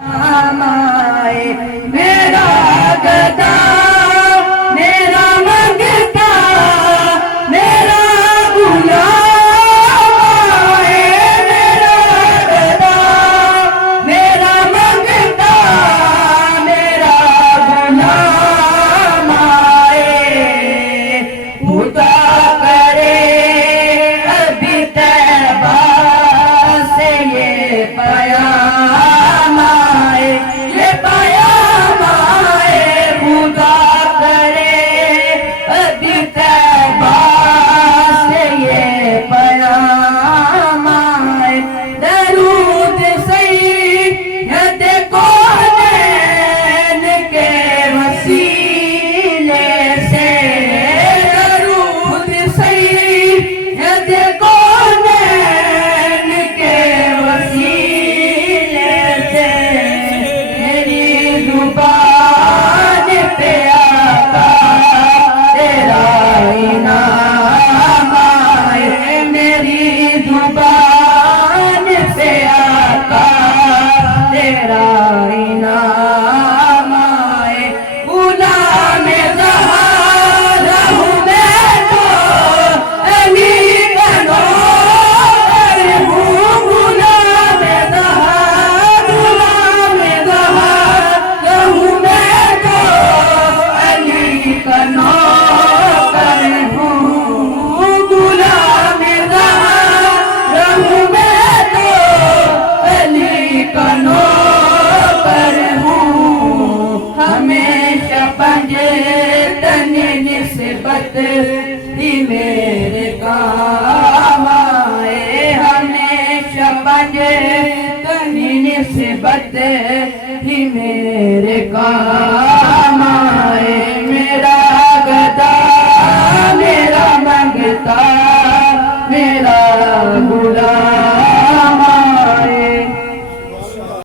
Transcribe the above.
माए मेरा गदा मेरा मंगता मेरा गुलाम आए मेरा गदा मेरा मंगता मेरा गुलाम आए खुदा करे अभी तैबा से ये पैगाम आए ये पैगाम आए खुदा करे अभी तैबा से ये पैगाम आए दरूद सैयद कौनैन के वसीले से दरूद सैयद कौनैन के वसीले से मेरी जुबान पे आका तेरा इनाम आए मेरी जुबान पे आका तेरा इनाम आए गुलाम ज़हरा हूँ मैं तो अली का नौकर हूँ गुलाम ज़हरा हूँ मैं तो अली का नौकर हूँ गुलाम ज़हरा हूँ मैं तो अली का नौकर हूँ हमेशा पंजतन निस्बत ही मेरे काम आए हमेशा पंजतन निस्बत ही मेरे काम